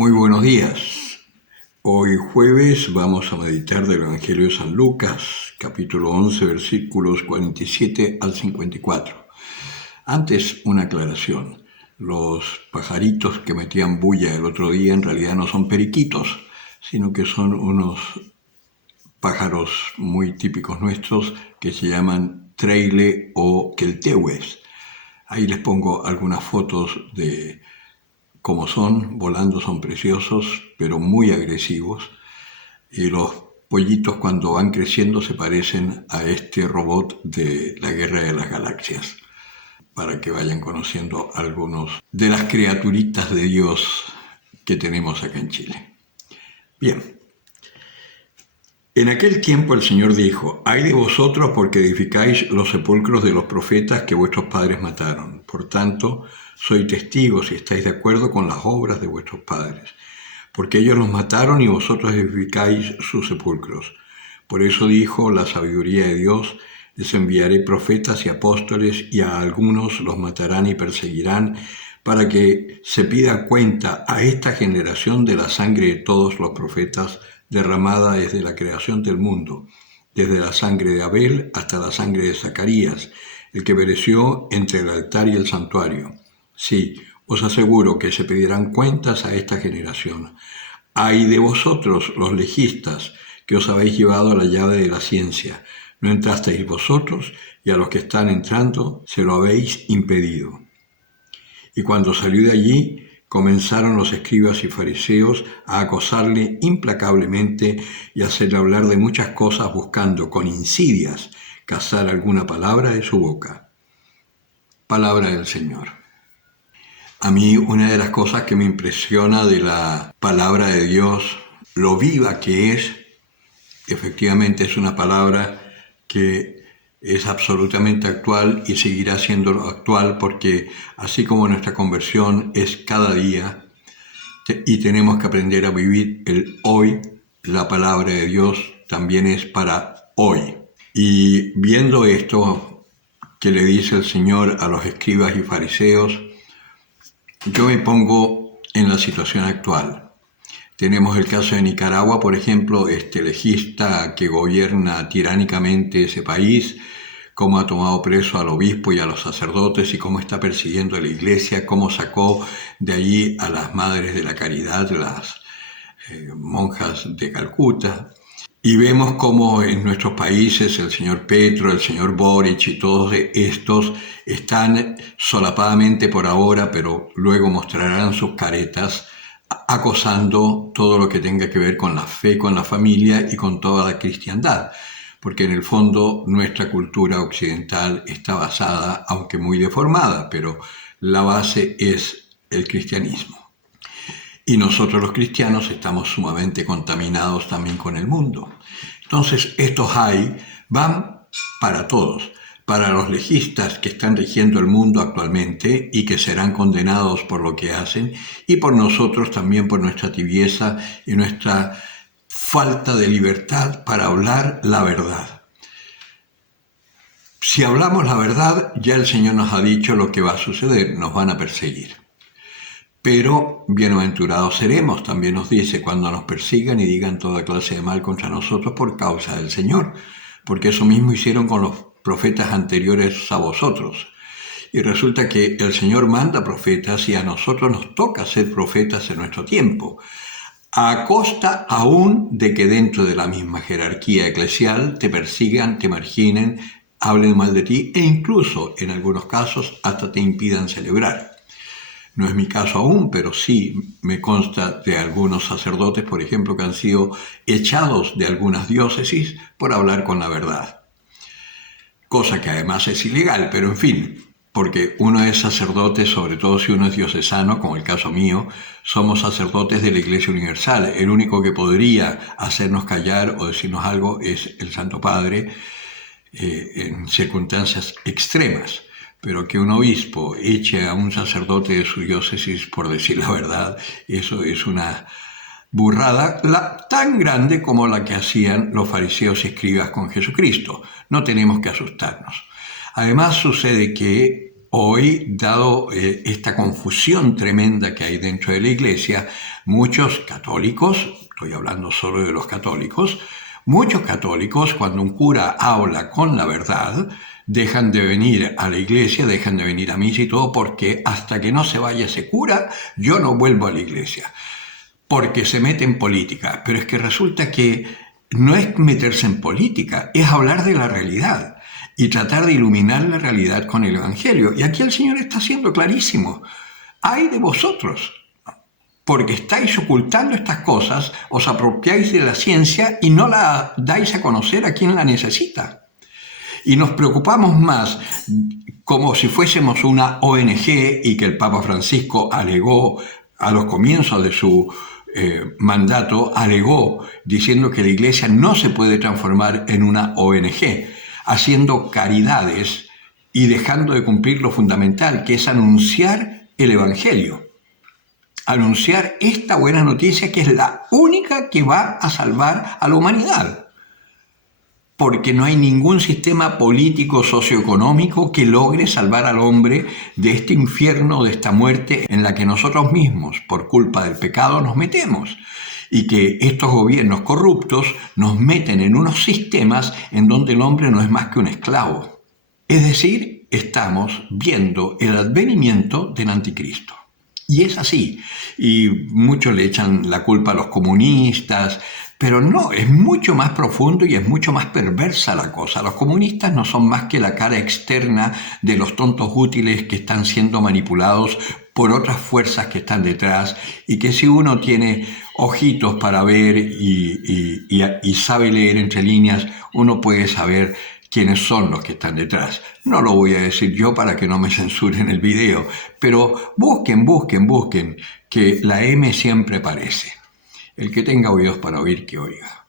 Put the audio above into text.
Muy buenos días. Hoy jueves vamos a meditar del Evangelio de San Lucas, capítulo 11, versículos 47 al 54. Antes, una aclaración. Los pajaritos que metían bulla el otro día en realidad no son periquitos, sino que son unos pájaros muy típicos nuestros que se llaman treile o queltehue. Ahí les pongo algunas fotos de cómo son, volando son preciosos, pero muy agresivos. Y los pollitos cuando van creciendo se parecen a este robot de la Guerra de las Galaxias, para que vayan conociendo algunos de las criaturitas de Dios que tenemos acá en Chile. Bien. En aquel tiempo el Señor dijo: «Ay de vosotros, porque edificáis los sepulcros de los profetas que vuestros padres mataron. Por tanto, soy testigo si estáis de acuerdo con las obras de vuestros padres, porque ellos los mataron y vosotros edificáis sus sepulcros. Por eso dijo la sabiduría de Dios: les enviaré profetas y apóstoles, y a algunos los matarán y perseguirán, para que se pida cuenta a esta generación de la sangre de todos los profetas derramada desde la creación del mundo, desde la sangre de Abel hasta la sangre de Zacarías, el que pereció entre el altar y el santuario. Sí, os aseguro que se pedirán cuentas a esta generación. Ay de vosotros, los legistas, que os habéis llevado a la llave de la ciencia. No entrasteis vosotros, y a los que están entrando se lo habéis impedido». Y cuando salió de allí, comenzaron los escribas y fariseos a acosarle implacablemente y a hacerle hablar de muchas cosas, buscando con insidias cazar alguna palabra de su boca. Palabra del Señor. A mí una de las cosas que me impresiona de la palabra de Dios, lo viva que es, efectivamente es una palabra que es absolutamente actual y seguirá siendo actual, porque así como nuestra conversión es cada día y tenemos que aprender a vivir el hoy, la palabra de Dios también es para hoy. Y viendo esto que le dice el Señor a los escribas y fariseos, yo me pongo en la situación actual. Tenemos el caso de Nicaragua, por ejemplo, este legista que gobierna tiránicamente ese país, cómo ha tomado preso al obispo y a los sacerdotes y cómo está persiguiendo a la iglesia, cómo sacó de allí a las madres de la caridad, las monjas de Calcuta. Y vemos cómo en nuestros países el señor Petro, el señor Boric y todos estos están solapadamente por ahora, pero luego mostrarán sus caretas, acosando todo lo que tenga que ver con la fe, con la familia y con toda la cristiandad, porque en el fondo nuestra cultura occidental está basada, aunque muy deformada, pero la base es el cristianismo. Y nosotros los cristianos estamos sumamente contaminados también con el mundo. Entonces estos van para todos. Para los legistas que están rigiendo el mundo actualmente y que serán condenados por lo que hacen, y por nosotros también por nuestra tibieza y nuestra falta de libertad para hablar la verdad. Si hablamos la verdad, ya el Señor nos ha dicho lo que va a suceder: nos van a perseguir. Pero bienaventurados seremos, también nos dice, cuando nos persigan y digan toda clase de mal contra nosotros por causa del Señor, porque eso mismo hicieron con los profetas anteriores a vosotros. Y resulta que el Señor manda profetas y a nosotros nos toca ser profetas en nuestro tiempo, a costa aún de que dentro de la misma jerarquía eclesial te persigan, te marginen, hablen mal de ti e incluso, en algunos casos, hasta te impidan celebrar. No es mi caso aún, pero sí me consta de algunos sacerdotes, por ejemplo, que han sido echados de algunas diócesis por hablar con la verdad. Cosa que además es ilegal, pero en fin, porque uno es sacerdote, sobre todo si uno es diocesano, como el caso mío, somos sacerdotes de la Iglesia Universal. El único que podría hacernos callar o decirnos algo es el Santo Padre, en circunstancias extremas. Pero que un obispo eche a un sacerdote de su diócesis por decir la verdad, eso es una burrada tan grande como la que hacían los fariseos y escribas con Jesucristo. No tenemos que asustarnos. Además sucede que hoy, dado esta confusión tremenda que hay dentro de la iglesia, Muchos católicos, estoy hablando solo de los católicos, muchos católicos cuando un cura habla con la verdad, dejan de venir a la iglesia, dejan de venir a misa y todo, porque hasta que no se vaya ese cura, yo no vuelvo a la iglesia, porque se mete en política. Pero es que resulta que no es meterse en política, es hablar de la realidad y tratar de iluminar la realidad con el Evangelio. Y aquí el Señor está siendo clarísimo. ¡Ay de vosotros! Porque estáis ocultando estas cosas, os apropiáis de la ciencia y no la dais a conocer a quien la necesita. Y nos preocupamos más como si fuésemos una ONG y que el Papa Francisco alegó a los comienzos de su mandato, alegó diciendo que la Iglesia no se puede transformar en una ONG, haciendo caridades y dejando de cumplir lo fundamental, que es anunciar el Evangelio. Anunciar esta buena noticia que es la única que va a salvar a la humanidad. Porque no hay ningún sistema político socioeconómico que logre salvar al hombre de este infierno, de esta muerte en la que nosotros mismos, por culpa del pecado, nos metemos. Y que estos gobiernos corruptos nos meten en unos sistemas en donde el hombre no es más que un esclavo. Es decir, estamos viendo el advenimiento del anticristo. Y es así. Y muchos le echan la culpa a los comunistas, pero no, es mucho más profundo y es mucho más perversa la cosa. Los comunistas no son más que la cara externa de los tontos útiles que están siendo manipulados por otras fuerzas que están detrás y que si uno tiene ojitos para ver y sabe leer entre líneas, uno puede saber quiénes son los que están detrás. No lo voy a decir yo para que no me censuren el video, pero busquen, que la M siempre aparece. El que tenga oídos para oír, que oiga.